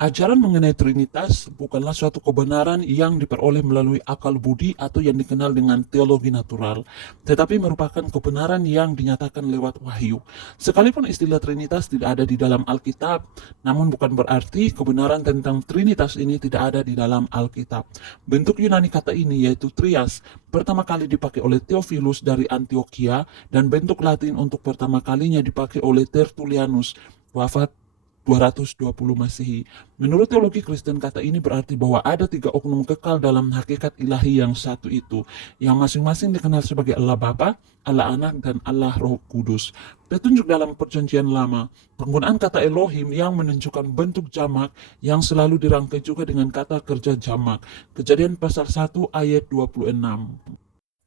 Ajaran mengenai Trinitas bukanlah suatu kebenaran yang diperoleh melalui akal budi atau yang dikenal dengan teologi natural, tetapi merupakan kebenaran yang dinyatakan lewat wahyu. Sekalipun istilah Trinitas tidak ada di dalam Alkitab, namun bukan berarti kebenaran tentang Trinitas ini tidak ada di dalam Alkitab. Bentuk Yunani kata ini yaitu trias, pertama kali dipakai oleh Theophilus dari Antioquia, dan bentuk Latin untuk pertama kalinya dipakai oleh Tertullianus, wafat 220 Masehi. Menurut teologi Kristen, kata ini berarti bahwa ada tiga oknum kekal dalam hakikat ilahi yang satu itu, yang masing-masing dikenal sebagai Allah Bapa, Allah Anak, dan Allah Roh Kudus. Petunjuk dalam Perjanjian Lama, penggunaan kata Elohim yang menunjukkan bentuk jamak yang selalu dirangkai juga dengan kata kerja jamak. Kejadian pasal 1 ayat 26.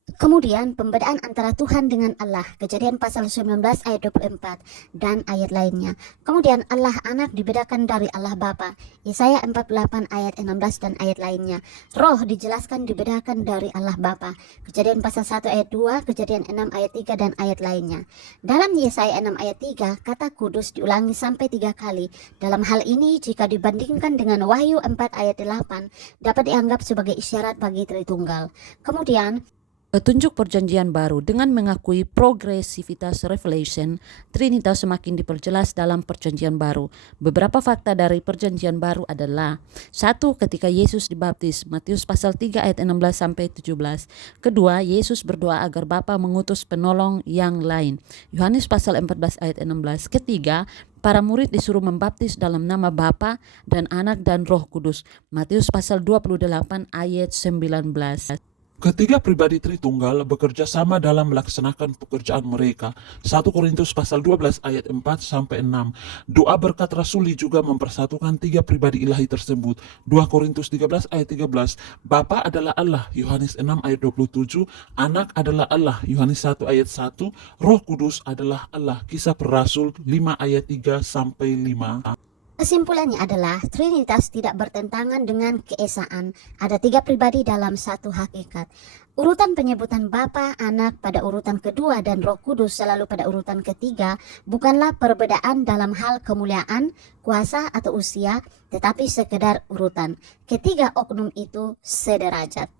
Kemudian pembedaan antara Tuhan dengan Allah, Kejadian pasal 19 ayat 24 dan ayat lainnya. Kemudian Allah Anak dibedakan dari Allah Bapa, Yesaya 48 ayat 16 dan ayat lainnya. Roh dijelaskan dibedakan dari Allah Bapa, Kejadian pasal 1 ayat 2, Kejadian 6 ayat 3 dan ayat lainnya. Dalam Yesaya 6 ayat 3, kata kudus diulangi sampai 3 kali. Dalam hal ini jika dibandingkan dengan Wahyu 4 ayat 8, dapat dianggap sebagai isyarat bagi Tritunggal. Kemudian Petunjuk Perjanjian Baru dengan mengakui progresivitas revelation, Trinitas semakin diperjelas dalam Perjanjian Baru. Beberapa fakta dari Perjanjian Baru adalah: 1. Ketika Yesus dibaptis, Matius pasal 3 ayat 16 sampai 17. Kedua, Yesus berdoa agar Bapa mengutus penolong yang lain, Yohanes pasal 14 ayat 16. Ketiga, para murid disuruh membaptis dalam nama Bapa dan Anak dan Roh Kudus, Matius pasal 28 ayat 19. Ketiga pribadi Tritunggal bekerja sama dalam melaksanakan pekerjaan mereka. 1 Korintus pasal 12 ayat 4 sampai 6. Doa berkat rasuli juga mempersatukan tiga pribadi ilahi tersebut. 2 Korintus 13 ayat 13. Bapa adalah Allah, Yohanes 6 ayat 27. Anak adalah Allah, Yohanes 1 ayat 1. Roh Kudus adalah Allah, Kisah para Rasul 5 ayat 3 sampai 5. kesimpulannya adalah Trinitas tidak bertentangan dengan keesaan. Ada tiga pribadi dalam satu hakikat. Urutan penyebutan Bapa, Anak pada urutan kedua dan Roh Kudus selalu pada urutan ketiga bukanlah perbedaan dalam hal kemuliaan, kuasa atau usia, tetapi sekedar urutan. Ketiga oknum itu sederajat.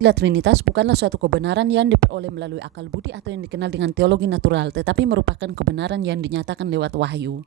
Istilah Trinitas bukanlah suatu kebenaran yang diperoleh melalui akal budi atau yang dikenal dengan teologi natural, tetapi merupakan kebenaran yang dinyatakan lewat wahyu.